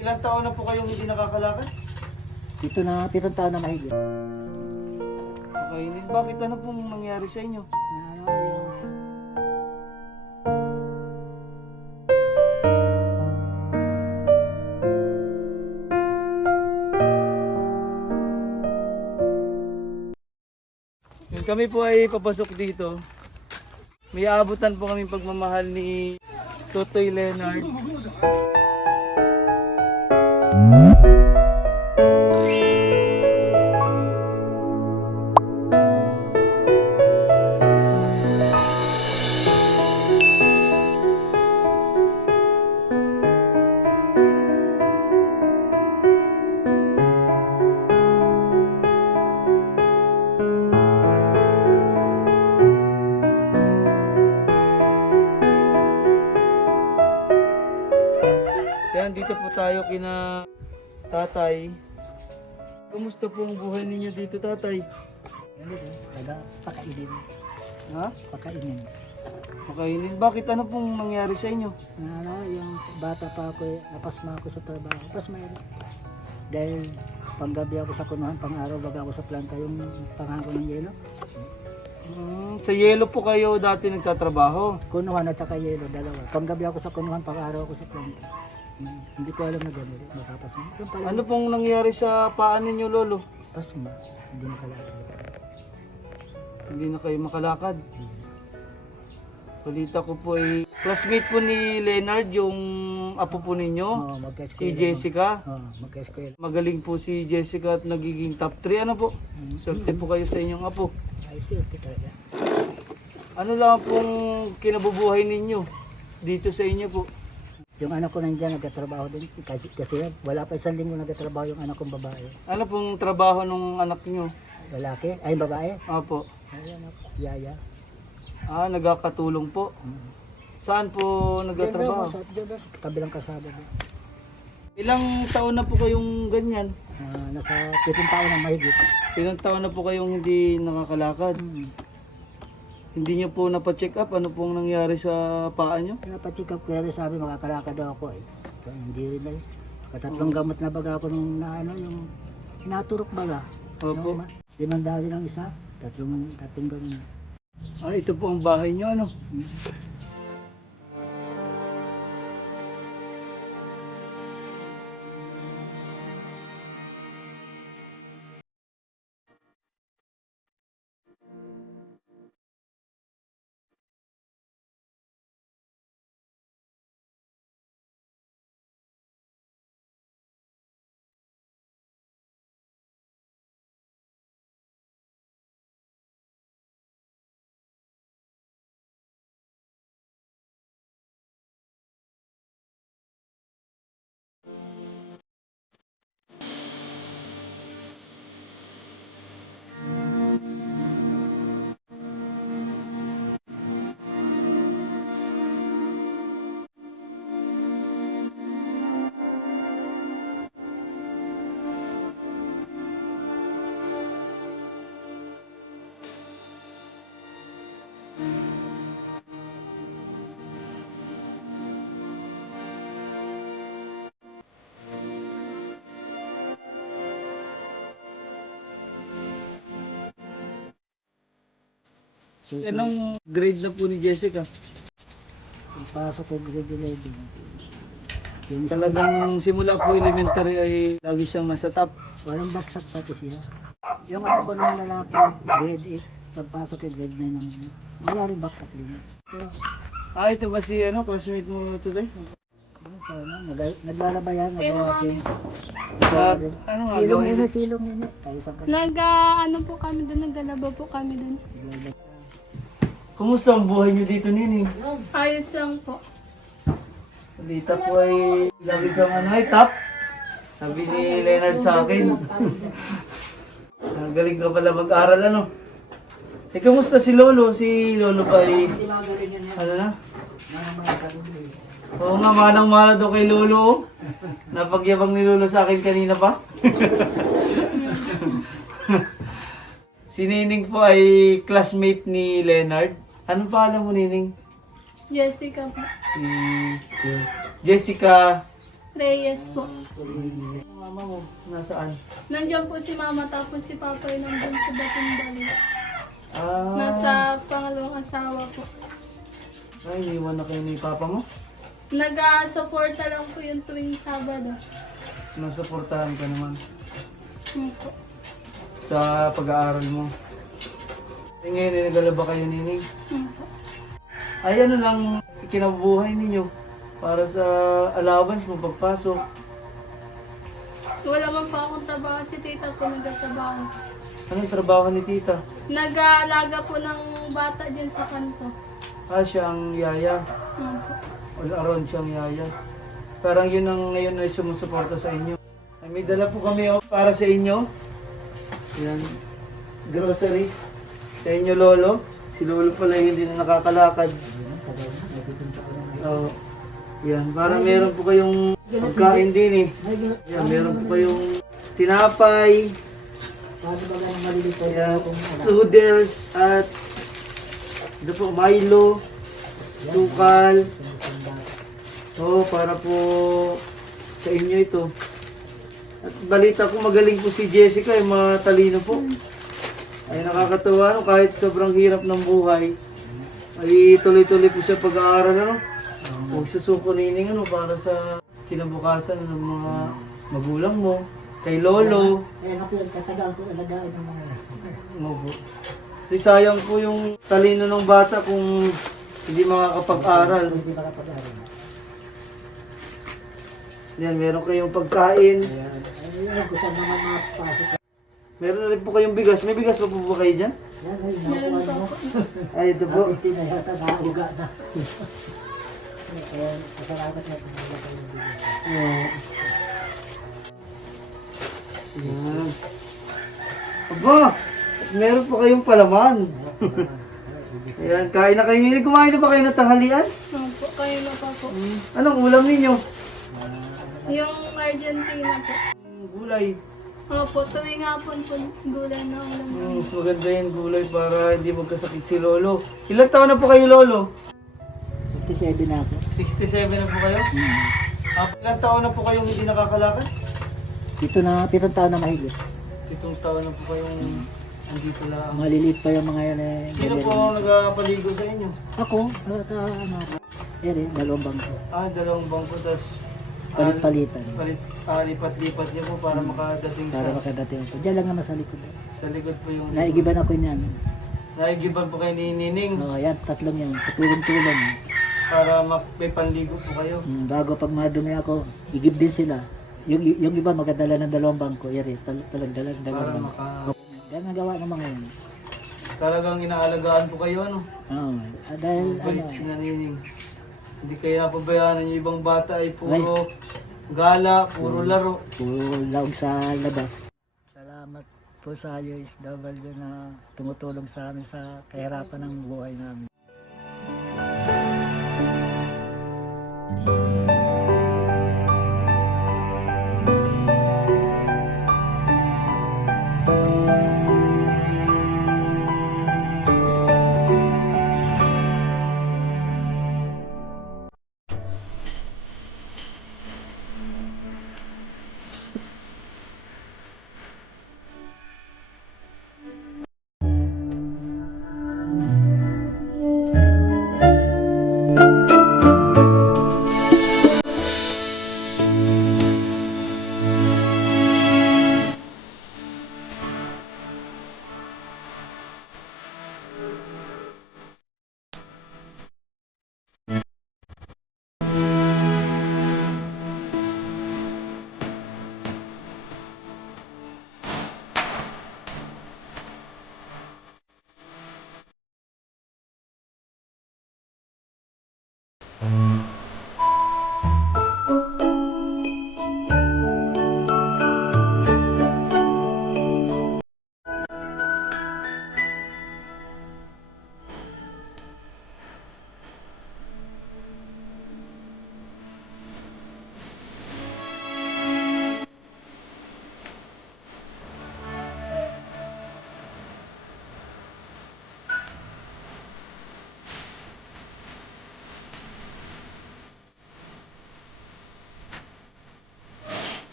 Ilang taon na po kayong hindi nakakalakad? Dito na, 7 taon na mahigit. Kakainin. Bakit? Ano pong nangyari sa inyo? Ano yung... Yung kami po ay papasok dito. May aabutan po kami pagmamahal ni Totoy Leonard. Yan, dito po tayo kina tatay. Kumusta po ang buhay ninyo dito, tatay? Ano din, pakainin. Ha? Pakainin. Pakainin. Bakit? Ano pong nangyari sa inyo? Ano, yung bata pa ako, napasma ako sa trabaho. Pasma yun. Dahil panggabi ako sa kunuhan, pang-araw baga ako sa planta, yung pangako ng yelo. Sa yelo po kayo dati nagtatrabaho. Kunuhan at saka yelo, dalawa. Panggabi ako sa kunuhan, pang-araw ako sa planta. Hindi ko alam na gano'n, makapasma. Yung pala, Ano pong nangyari sa paan ninyo, lolo? pasma, hindi makalakad. Hindi na kayo makalakad. Balita ko po ay classmate po ni Leonard, yung apo po ninyo, Oo, si magka-eskwela. Jessica. Oo, magka-eskwela. Magaling po si Jessica at nagiging top 3. Ano po? Swerte po kayo sa inyong apo. Ay, swerte talaga. Ano lang pong kinabubuhay ninyo dito sa inyo po? Yung anak ko nandiyan, nagtatrabaho din. Kasi wala pa 1 linggo nagtatrabaho yung anak kong babae. Ano pong trabaho ng anak nyo? Lalaki, ay babae. Apo. Ay, anak, yaya. Nagkakatulong po. Saan po nagtatrabaho? Diyan sa kabilang kasada din. Ilang taon na po kayong ganyan? Nasa 7 taon na mahigit. Ilang taon na po kayong hindi nakakalakad? Hindi niyo po napacheck up? Ano pong nangyari sa paa niyo? Napacheck up kaya sabi makakalakad daw ako eh. So, hindi rin eh. Katatlong gamot na baga ako nung naano, yung inaturok baga. Opo. 5 dali lang isa, tatlong gamot. Ito po ang bahay niyo, ano? So, Anong grade na po ni Jessica? pasok ko grade 11. Yung isa, Talagang simula po elementary ay lagi siyang nasa top. walang baksak pati siya. Yung anak ko ng lalaki, grade 8. Pagpasok ko grade 9 naman. Wala rin baksak din. Pero, Ito ba si classmate mo today? sana, naglalaba yan, naglawasin. Sa, ano nga Silong gawin? yun, silong yun. Tayo sa Ano po kami doon, naglalaba po kami doon. Kumusta ang buhay niyo dito, Nining? Ayos lang po. Balita po ay lagi kang top. Sabi ni Leonard sa akin. Galing ka pala mag-aral, ano? Kumusta si Lolo? Si Lolo pa ay, ano na? Oo nga, manang-mana daw kay Lolo. Napagyabang ni Lolo sa akin kanina pa. Si Nining po ay classmate ni Leonard. Anong pangalan mo, Nining? Jessica po. Si Jessica Reyes po. Yung mama mo, nasaan? Nandiyan po si mama tapos si papa ay nandun sa Batong Bali. Ah, Nasa pangalawang asawa po. ay, iniwan na kayo ni papa mo? Nag-suporta lang po yung tuwing Sabado. Nasuportahan ka naman Po. sa pag-aaral mo. Eh, ngayon, ay nagala ba kayo, Nining? Po. Ay, ano lang kinabubuhay ninyo para sa allowance mo pagpasok. Wala man pa akong trabaho, si tita po nagtatrabaho. Anong trabaho ni tita? Nag-aalaga po ng bata dyan sa kanto. Ah, siyang yaya. Po. All around siyang yaya. Parang yun ang ngayon ay sumusuporta sa inyo. Ay, may dala po kami para sa inyo. Yan. Groceries. Sa inyo, Lolo. Si Lolo pala yung hindi na nakakalakad. Oo. Yan. Para meron po kayong pagkain din eh. Yan. Meron po kayong tinapay. Paano ba lang malilito Yan. kung ano? Noodles at ito po, Milo. Sukal. Oo, para po sa inyo ito. At balita ko magaling po si Jessica, ay matalino po. Ay nakakatawa, no? Kahit sobrang hirap ng buhay, ay tuloy-tuloy po siya pag-aaral, ano? Huwag susuko nining, ano, para sa kinabukasan ng mga magulang mo, kay Lolo. Eh, ako yung tatagal ko alagaan ng mga yan. Ano po. Kasi sayang po yung talino ng bata kung hindi makakapag-aral. Hindi makapag-aaral. Yan, meron kayong pagkain. Ayan. Ayun, kung saan naman mapasok. Meron na rin po kayong bigas. May bigas pa po ba kayo dyan? Yan, ay, Meron nakuha pa mo. po. Ay, ito po. Hindi na yata, nauga na. Ayan, kasalamat na ito. Oo. Yan. Aba! Meron po kayong palaman. Ayan, kain na kayo. Kumain na ba kayo ng tanghalian? Po. Kayo na pa po. Anong ulam ninyo? Yung Argentina po. Gulay. Opo, tuwing hapon po gulay na ulam. Mas maganda yung gulay para hindi magkasakit si Lolo. Ilang taon na po kayo, Lolo? 67 na ako. 67 na po kayo? Ilang taon na po kayong hindi nakakalakad? Pitong taon na mahigit. 7 taon na po kayong andito lang. Maliliit pa yung mga yan eh. Sino po ang nagpapaligo sa inyo? Ako, ano ako. Ere, dalawang bangko. Ah, 2 bangko, tas Palit-palitan. lipat-lipat niyo po para makadating Para makadating ko. Diyan lang naman sa likod. sa likod po yung... Naigiban ako niyan. Naigiban po kayo ni Nining Oh, yan, tatlong yan. Patulong-tulong. para may panligo po kayo. Bago pag madumi ako, igib din sila. Yung iba magdala ng dalawang bangko. Ere, talagang dalawang Para bangko. maka... Yan ang gawa ng mga yan. Talagang inaalagaan po kayo, ano? Oo. Dahil Bait ano, si Nining. Hindi kayo napabayaan yung ibang bata ay puro gala, puro laro. puro laog sa labas. Salamat po sa USW na tumutulong sa amin sa kahirapan ng buhay namin.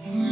Ah.